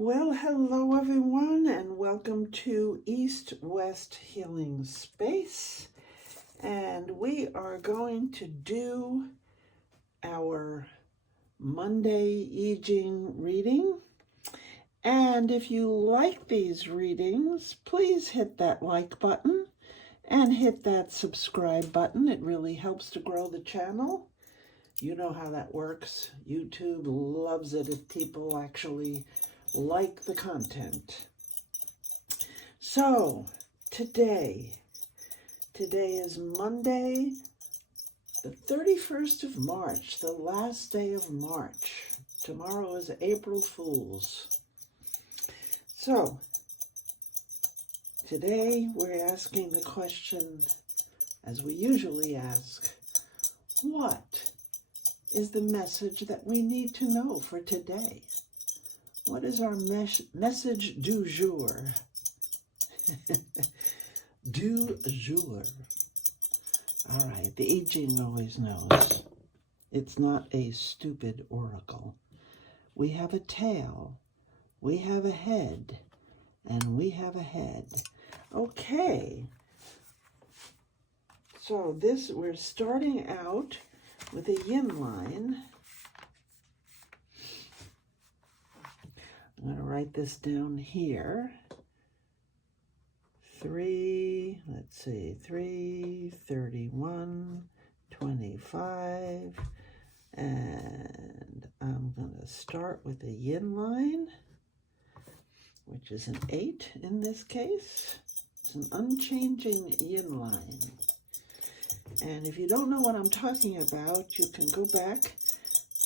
Well, hello everyone, and welcome to East-West Healing Space. And we are going to do our Monday I Ching reading. And if you like these readings, please hit that like button and hit that subscribe button. It really helps to grow the channel. You know how that works. YouTube loves it if people actually like the content. So today is Monday, the 31st of March, the last day of March. Tomorrow is April Fool's. So today we're asking the question, as we usually ask, what is the message that we need to know for today? What is our message du jour? Du jour. All right, the I Ching always knows. It's not a stupid oracle. We have a tail, we have a head, and we have a head. Okay. So we're starting out with a yin line. I'm going to write this down here. 3, 31, 25. And I'm going to start with a yin line, which is an 8 in this case. It's an unchanging yin line. And if you don't know what I'm talking about, you can go back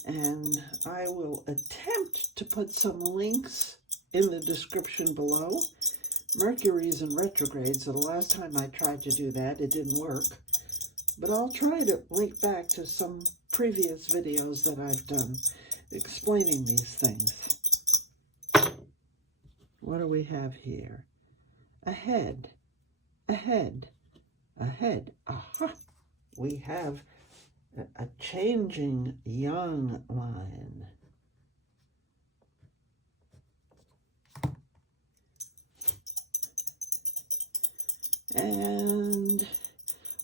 and I will attempt to put some links in the description below. Mercury's in retrograde, so the last time I tried to do that, it didn't work. But I'll try to link back to some previous videos that I've done explaining these things. What do we have here? A head, a head, a head. Aha! We have a changing yang line. And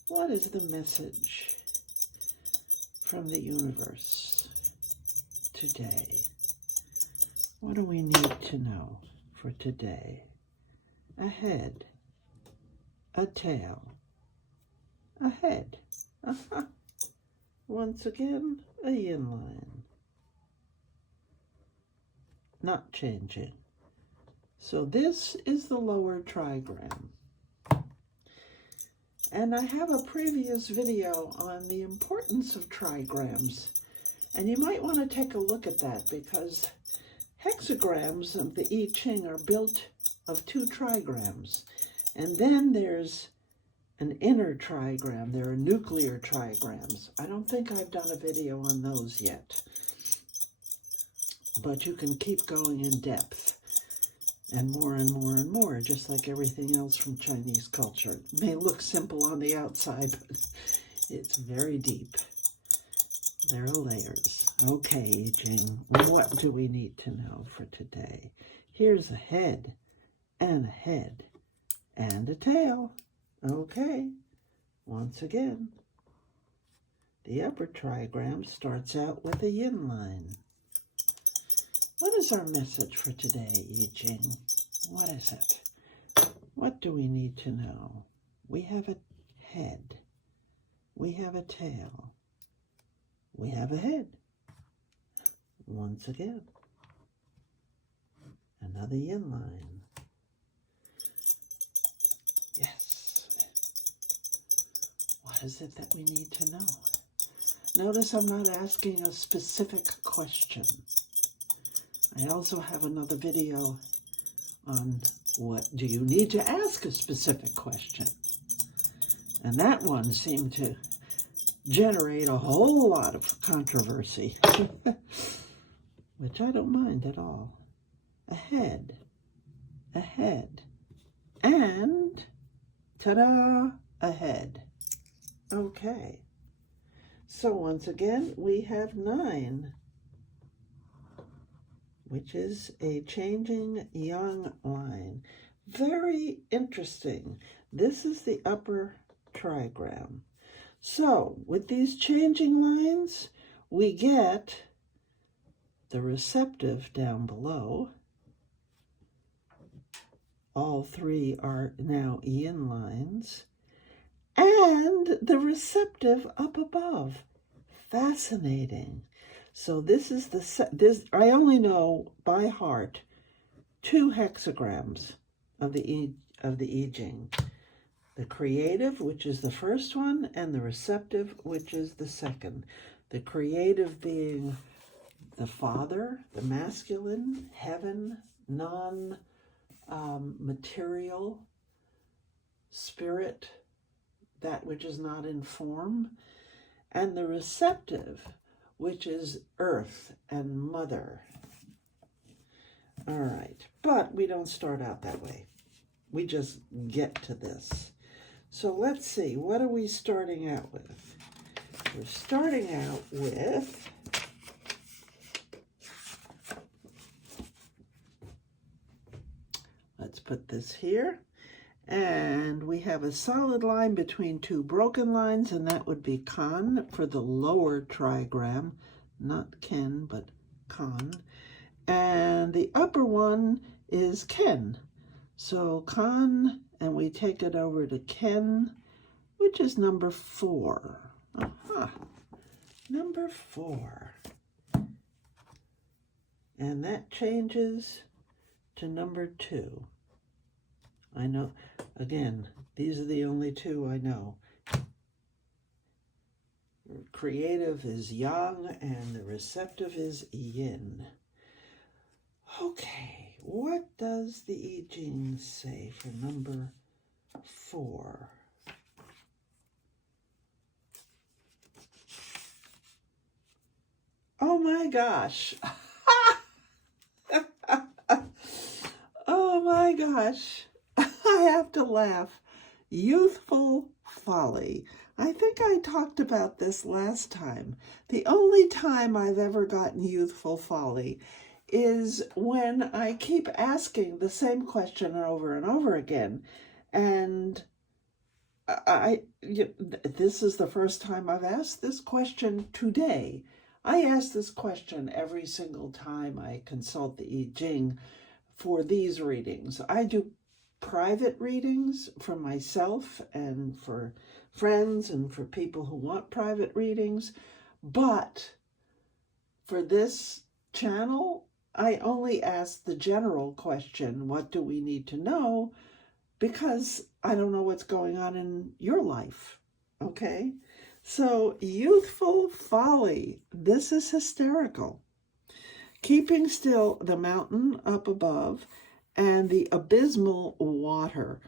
what is the message from the universe today? What do we need to know for today? A head, a tail, a head. Aha! Once again, a yin line. Not changing. So this is the lower trigram. And I have a previous video on the importance of trigrams. And you might want to take a look at that because hexagrams of the I Ching are built of 2 trigrams. And then there's an inner trigram. There are nuclear trigrams. I don't think I've done a video on those yet. But you can keep going in depth and more and more and more, just like everything else from Chinese culture. It may look simple on the outside, but it's very deep. There are layers. Okay, I Ching, what do we need to know for today? Here's a head, and a head, and a tail. Okay, once again, the upper trigram starts out with a yin line. What is our message for today, I Ching? What is it? What do we need to know? We have a head. We have a tail. We have a head. Once again, another yin line. Yes. What is it that we need to know? Notice I'm not asking a specific question. I also have another video on what do you need to ask a specific question. And that one seemed to generate a whole lot of controversy, which I don't mind at all. A head, and ta-da, a head. Okay, so once again, we have 9. which is a changing young line. Very interesting. This is the upper trigram. So with these changing lines, we get the receptive down below. All three are now yin lines. And the receptive up above. Fascinating. So this is I only know by heart 2 hexagrams of the I Ching. The creative, which is the first one, and the receptive, which is the second. The creative being the father, the masculine, heaven, non-material, spirit, that which is not in form, and the receptive, which is earth and mother. All right, but we don't start out that way. We just get to this. So let's see, what are we starting out with? We're starting out with let's put this here. And we have a solid line between 2 broken lines, and that would be Kan for the lower trigram, not Ken, but Kan. And the upper one is Ken. So Kan, and we take it over to Ken, which is number 4. Number 4. And that changes to number 2. I know, again, these are the only 2 I know. Creative is yang and the receptive is yin. Okay, what does the I Ching say for number 4? Oh my gosh. Oh my gosh. I have to laugh. Youthful folly. I think I talked about this last time. The only time I've ever gotten youthful folly is when I keep asking the same question over and over again. And this is the first time I've asked this question today. I ask this question every single time I consult the I Ching for these readings. I do private readings for myself and for friends and for people who want private readings. But for this channel, I only ask the general question, what do we need to know? Because I don't know what's going on in your life, okay? So youthful folly, this is hysterical. Keeping still, the mountain up above, and the abysmal water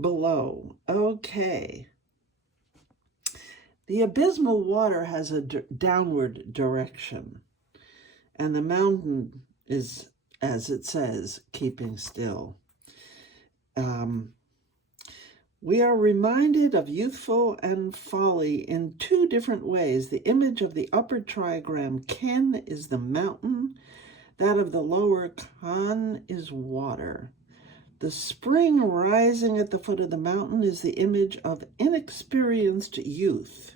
below. Okay. The abysmal water has a downward direction, and the mountain is, as it says, keeping still. We are reminded of youthful and folly in 2 different ways. The image of the upper trigram, Ken, is the mountain. That of the lower Kan is water. The spring rising at the foot of the mountain is the image of inexperienced youth.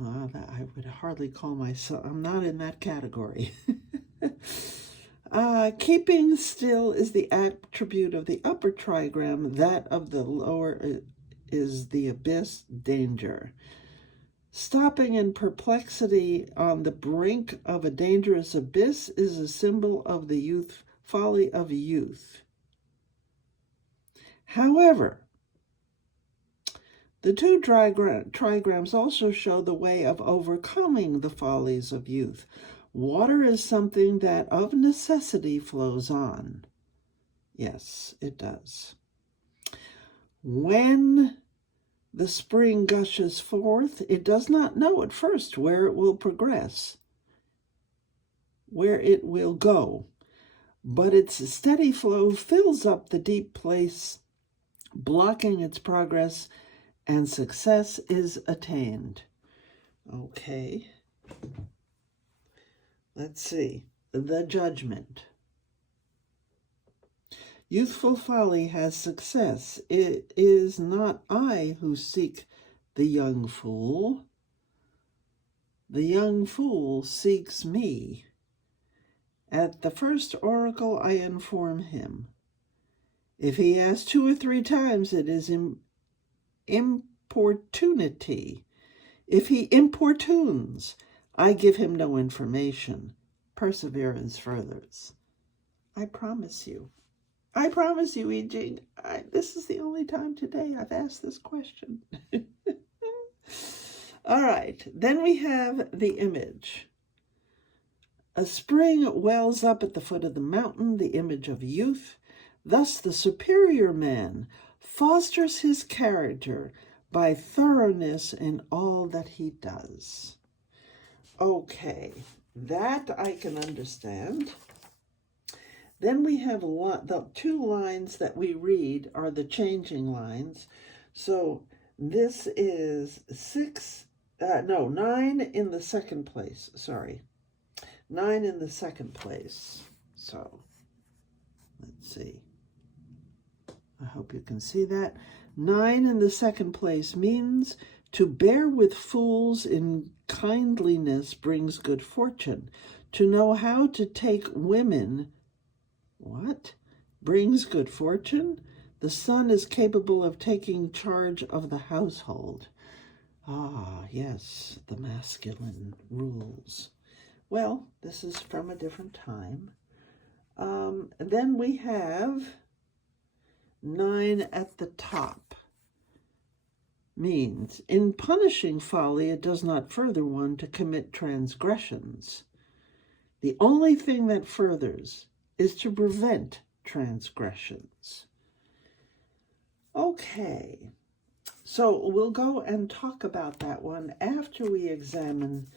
I would hardly call myself, I'm not in that category. Keeping still is the attribute of the upper trigram. That of the lower is the abyss, danger. Stopping in perplexity on the brink of a dangerous abyss is a symbol of the folly of youth. However, the 2 trigrams also show the way of overcoming the follies of youth. Water is something that of necessity flows on. Yes, it does. When the spring gushes forth, it does not know at first where it will progress, where it will go, but its steady flow fills up the deep place, blocking its progress, and success is attained. Okay. Let's see. the judgment. Youthful folly has success. It is not I who seek the young fool. The young fool seeks me. At the first oracle I inform him. If he asks 2 or 3 times, it is importunity. If he importunes, I give him no information. Perseverance furthers. I promise you. I promise you, E.G., this is the only time today I've asked this question. All right, then we have the image. A spring wells up at the foot of the mountain, the image of youth. Thus the superior man fosters his character by thoroughness in all that he does. Okay, that I can understand. Then we have the 2 lines that we read are the changing lines. So this is 9 in the second place. Sorry. 9 in the second place. So let's see. I hope you can see that. 9 in the second place means to bear with fools in kindliness brings good fortune. To know how to take women, what? Brings good fortune? The son is capable of taking charge of the household. Ah, yes, the masculine rules. Well, this is from a different time. Then we have 9 at the top. Means, in punishing folly, it does not further one to commit transgressions. The only thing that furthers is to prevent transgressions. Okay, so we'll go and talk about that one after we examine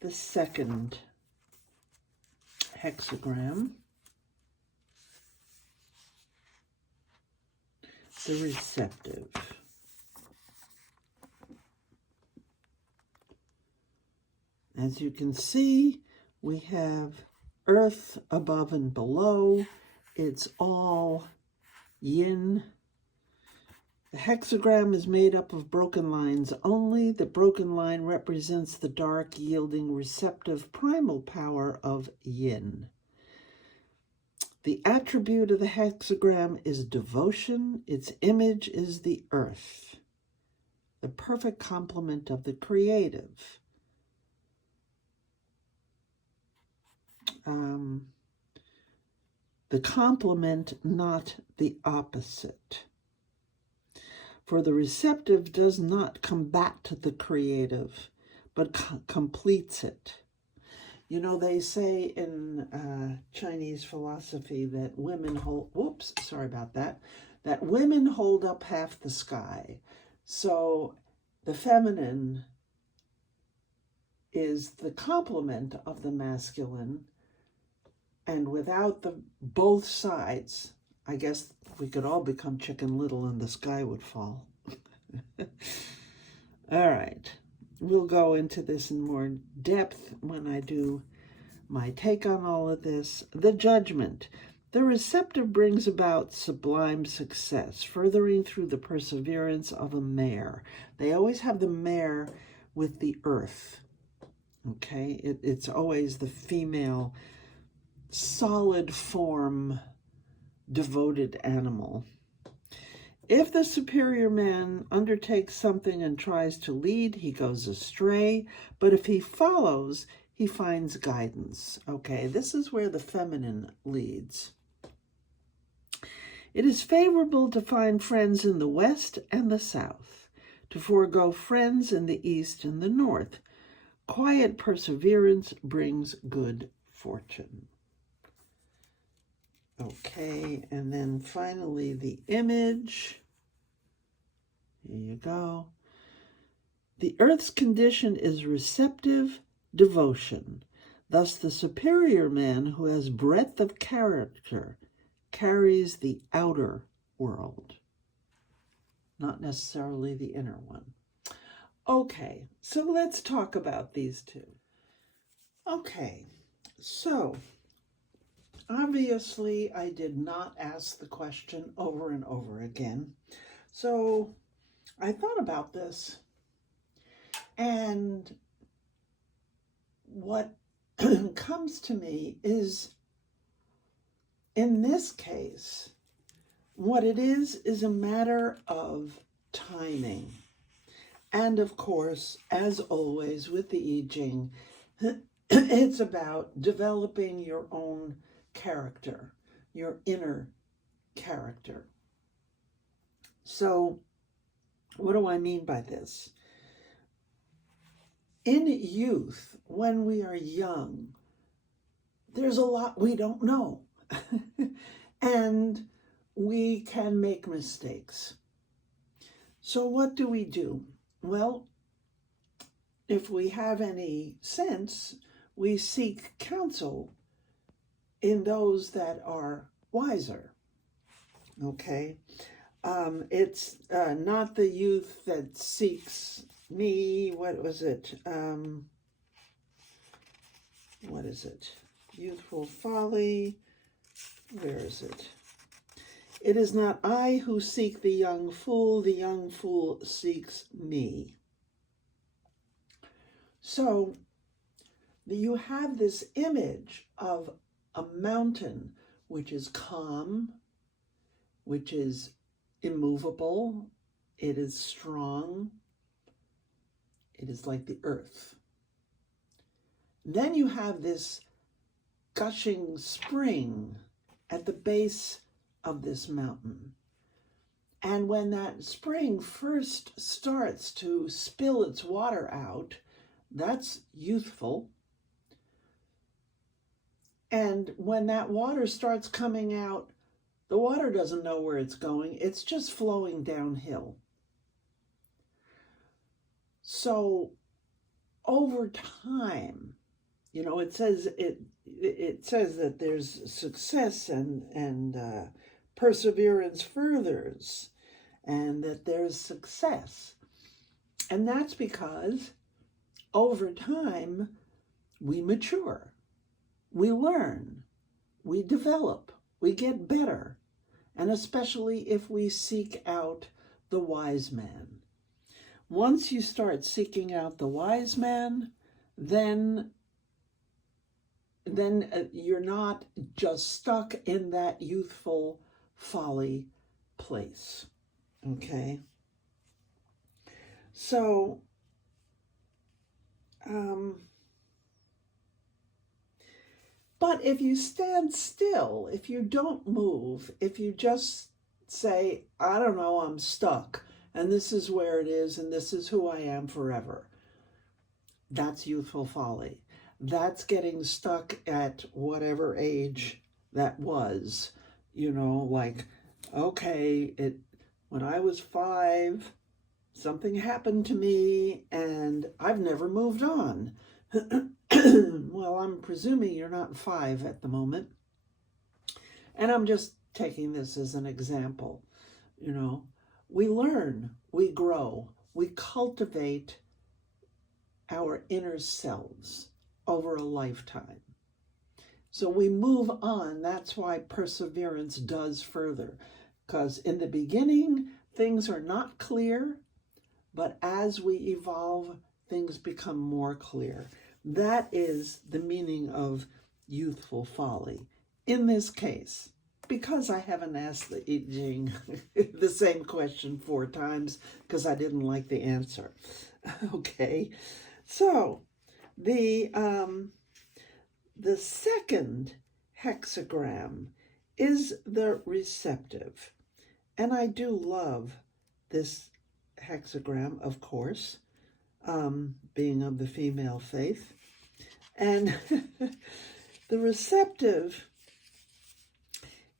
the second hexagram, the receptive. As you can see, we have earth above and below. It's all yin. The hexagram is made up of broken lines only. The broken line represents the dark, yielding, receptive, primal power of yin. The attribute of the hexagram is devotion. Its image is the earth, the perfect complement of the creative. The complement, not the opposite. For the receptive does not combat the creative, but completes it. You know, they say in Chinese philosophy that women hold, that women hold up half the sky. So the feminine is the complement of the masculine, and without both sides, I guess we could all become Chicken Little and the sky would fall. All right. We'll go into this in more depth when I do my take on all of this. The judgment. The receptive brings about sublime success, furthering through the perseverance of a mare. They always have the mare with the earth. Okay? It's always the female, solid form, devoted animal. If the superior man undertakes something and tries to lead, he goes astray. But if he follows, he finds guidance. Okay, this is where the feminine leads. It is favorable to find friends in the west and the south, to forego friends in the east and the north. Quiet perseverance brings good fortune. Okay, and then finally the image. Here you go. The earth's condition is receptive devotion. Thus the superior man who has breadth of character carries the outer world, not necessarily the inner one. Okay, so let's talk about these two. Okay, so Obviously, I did not ask the question over and over again. So I thought about this, and what comes to me is, in this case, what it is a matter of timing. And of course, as always with the I Ching, it's about developing your own character, your inner character. So, what do I mean by this? In youth, when we are young, there's a lot we don't know. And we can make mistakes. So what do? Well, if we have any sense, we seek counsel in those that are wiser. Okay? It's not the youth that seeks me. What was it? What is it? Youthful folly. Where is it? It is not I who seek the young fool seeks me. So you have this image of a mountain which is calm, which is immovable, it is strong, it is like the earth. Then you have this gushing spring at the base of this mountain. And when that spring first starts to spill its water out, that's youthful. And when that water starts coming out, the water doesn't know where it's going. It's just flowing downhill. So over time, it says that there's success and perseverance furthers, and that there's success. And that's because over time, we mature, we learn, we develop, we get better, and especially if we seek out the wise man. Once you start seeking out the wise man, then you're not just stuck in that youthful folly place, okay? So, but if you stand still, if you don't move, if you just say, I don't know, I'm stuck, and this is where it is, and this is who I am forever, that's youthful folly. That's getting stuck at whatever age that was, like, okay, when I was 5, something happened to me and I've never moved on. Well, I'm presuming you're not 5 at the moment. And I'm just taking this as an example. We learn, we grow, we cultivate our inner selves over a lifetime. So we move on. That's why perseverance does further. Because in the beginning, things are not clear, but as we evolve, things become more clear. That is the meaning of youthful folly. In this case, because I haven't asked the I Ching the same question 4 times because I didn't like the answer. Okay, so the second hexagram is the receptive. And I do love this hexagram, of course, being of the female faith. And the receptive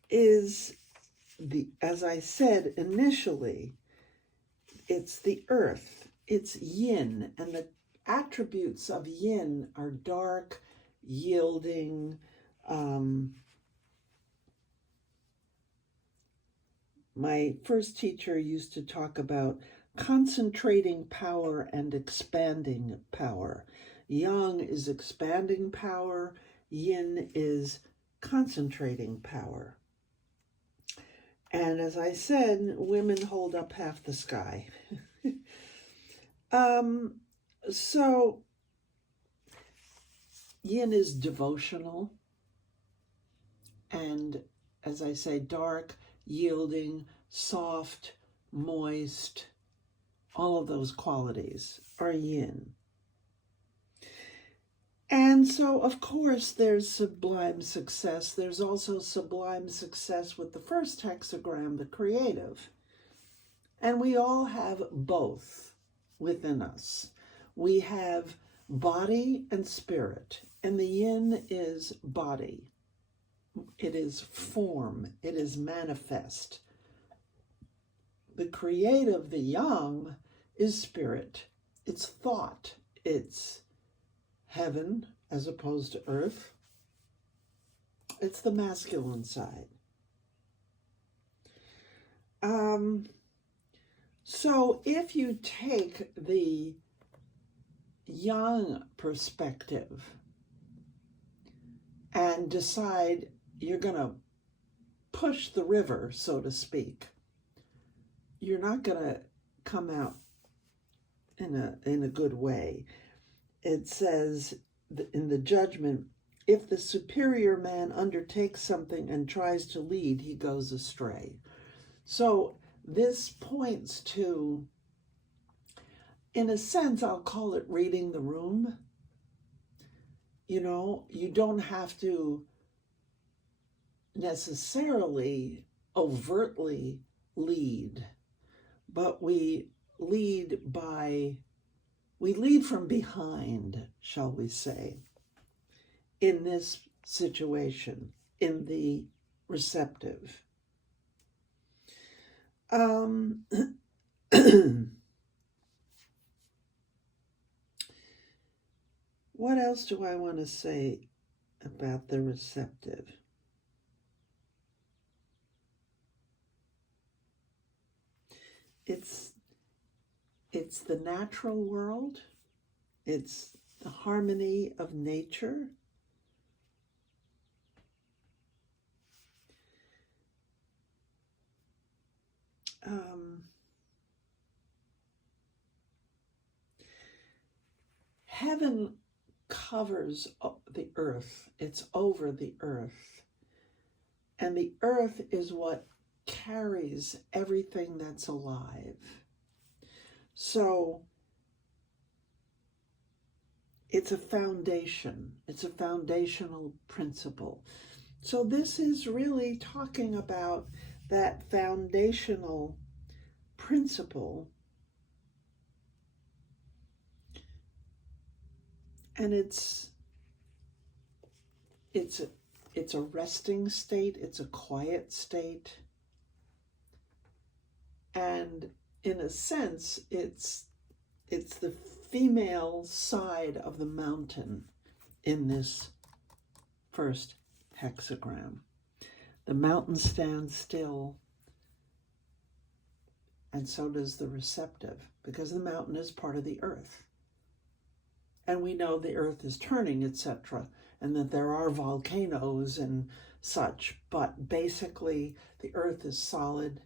is as I said initially, it's the earth, it's yin, and the attributes of yin are dark, yielding, my first teacher used to talk about concentrating power and expanding power. Yang is expanding power, yin is concentrating power. And as I said, women hold up half the sky. So yin is devotional, and as I say, dark, yielding, soft, moist, all of those qualities are yin. And so, of course, there's sublime success. There's also sublime success with the first hexagram, the creative. And we all have both within us. We have body and spirit, and the yin is body. It is form. It is manifest. The creative, the yang, is spirit. It's thought. It's heaven as opposed to earth. It's the masculine side. So if you take the yang perspective and decide you're going to push the river, so to speak, you're not going to come out in a good way. It says in the judgment, if the superior man undertakes something and tries to lead, he goes astray. So this points to, in a sense, I'll call it reading the room. You know, you don't have to necessarily overtly lead, but we lead from behind, shall we say, in this situation, in the receptive. What else do I want to say about the receptive? It's the natural world. It's the harmony of nature. Heaven covers the earth. It's over the earth. And the earth is what carries everything that's alive. So it's a foundation. It's a foundational principle. So this is really talking about that foundational principle. And it's a resting state, it's a quiet state. And in a sense, it's the female side of the mountain in this first hexagram. The mountain stands still, and so does the receptive, because the mountain is part of the earth. And we know the earth is turning, etc., and that there are volcanoes and such, but basically the earth is solid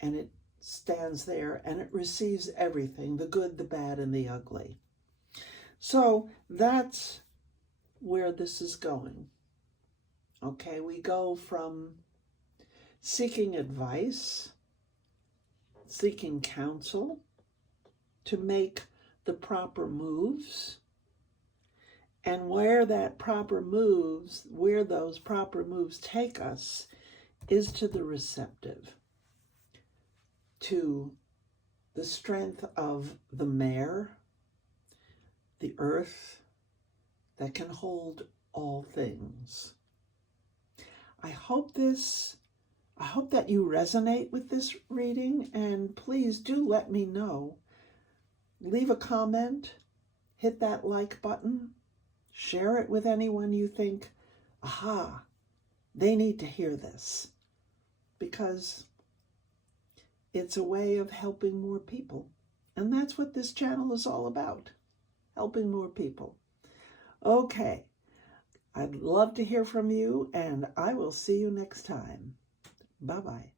and it stands there and it receives everything, the good, the bad, and the ugly. So that's where this is going. Okay, we go from seeking advice, seeking counsel to make the proper moves. And where those proper moves take us is to the receptive, to the strength of the mare, the earth that can hold all things. I hope that you resonate with this reading, and please do let me know. Leave a comment, hit that like button, share it with anyone you think, aha, they need to hear this, because it's a way of helping more people. And that's what this channel is all about, helping more people. Okay, I'd love to hear from you, and I will see you next time. Bye-bye.